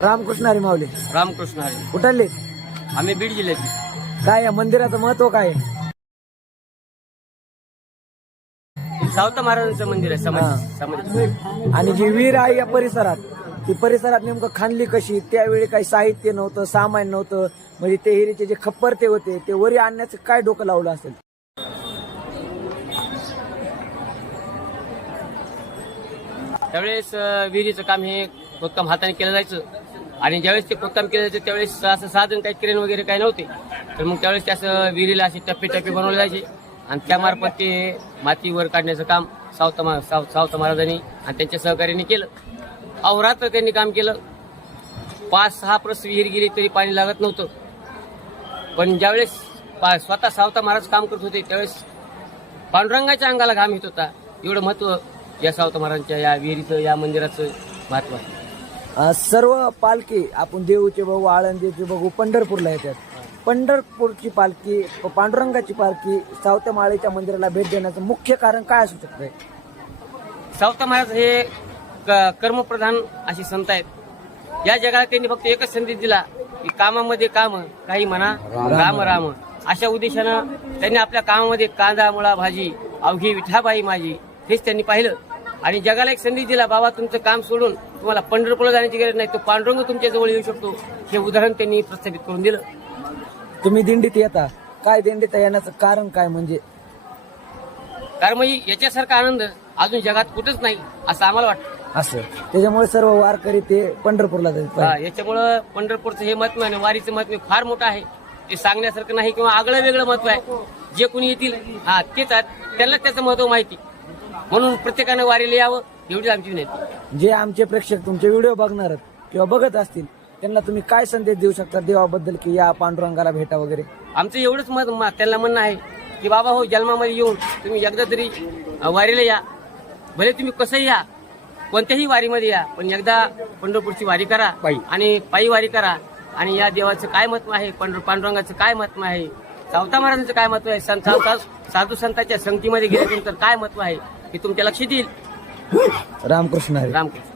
रामकृष्ण हरी माऊली. रामकृष्ण हरी. कुठले? आम्ही बीड जिल्ह्याचे. काय या मंदिराचं महत्व काय आहे? सावता महाराजांचं मंदिर आहे. समाज आणि जी विहीर आहे या परिसरात, ती परिसरात नेमकं खाणली कशी? त्यावेळी काही साहित्य नव्हतं, सामान नव्हतं, म्हणजे ते हिरीचे जे खप्परते होते ते वरी आणण्याचं काय डोकं लावलं असेल? त्यावेळेस विहिरीचं काम हे खोदकाम हाताने केलं जायचं आणि ज्यावेळेस ते खोदकाम केलं जायचं त्यावेळेस असं साधन काही क्रेन वगैरे काही नव्हते. तर मग त्यावेळेस त्याचं विहिरीला असे टप्पे बनवले जायचे आणि त्यामार्फत ते माती वर काढण्याचं काम सावता महाराजांनी आणि त्यांच्या सहकार्याने केलं. अहोरात्र त्यांनी काम केलं. 5-6 प्रस विहीर गेली तरी पाणी लागत नव्हतं. पण ज्यावेळेस स्वतः सावता महाराज काम करत होते त्यावेळेस पांडुरंगाच्या अंगाला घाम येत होता. एवढं महत्व या सावता महाराजांच्या या विहिरीचं, या मंदिराचं महत्व आहे. सर्व पालखी आपण देऊचे बघू, आळंदीचे बघू, पंढरपूरला येतात. पंढरपूरची पालखी, पांडुरंगाची पालखी सावता माळीच्या मंदिराला भेट देण्याचं मुख्य कारण काय असू शकतं? सावता महाराज हे कर्मप्रधान अशी संत आहेत. या जगाला त्यांनी फक्त एकच संदेश दिला की कामामध्ये काम, काही म्हणा राम राम. अशा उद्देशानं त्यांनी आपल्या कामामध्ये कांदा मुळा भाजी अवघी विठाबाई माझी हेच त्यांनी पाहिलं आणि जगाला एक संदेश दिला, बाबा तुमचं काम सोडून तुम्हाला पंढरपूरला जाण्याची गरज नाही, तो पांडुरंग तुमच्या जवळ येऊ शकतो. हे उदाहरण त्यांनी प्रस्थापित करून दिलं. तुम्ही दिंडीत येता, काय दिंडीत येण्याचं कारण काय? म्हणजे कारण म्हणजे याच्यासारखा आनंद अजून जगात कुठंच नाही असं आम्हाला वाटतं. असं त्याच्यामुळे सर्व वारकरी ते पंढरपूरला जातात. याच्यामुळं पंढरपूरचं हे महत्व आहे, वारीचं महत्व फार मोठं आहे. ते सांगण्यासारखं नाही किंवा आगळं वेगळं महत्व आहे. जे कोणी येतील तेच त्यांना त्याचं महत्व माहिती, म्हणून प्रत्येकानं वारीला यावं एवढी आमची विनंती. जे आमचे प्रेक्षक तुमचे व्हिडिओ बघणार किंवा बघत असतील त्यांना तुम्ही काय संदेश देऊ शकता देवाबद्दल, की या पांडुरंगाला भेटा वगैरे? आमचं एवढंच त्यांना म्हणणं आहे की बाबा हो, जन्मामध्ये येऊन तुम्ही एकदा तरी वारीला या. भले तुम्ही कसंही या, कोणत्याही वारीमध्ये या, पण एकदा पंढरपूरची वारी करा आणि पायी वारी करा. आणि या देवाचं काय महत्व आहे, पांडुरंगाचं काय महत्व आहे, सावता महाराजांचं काय महत्व आहे, साधू संतांच्या संगतीमध्ये गेल्यानंतर काय महत्व आहे हे तुमच्या लक्षात येईल. रामकृष्ण हरी. रामकृष्ण.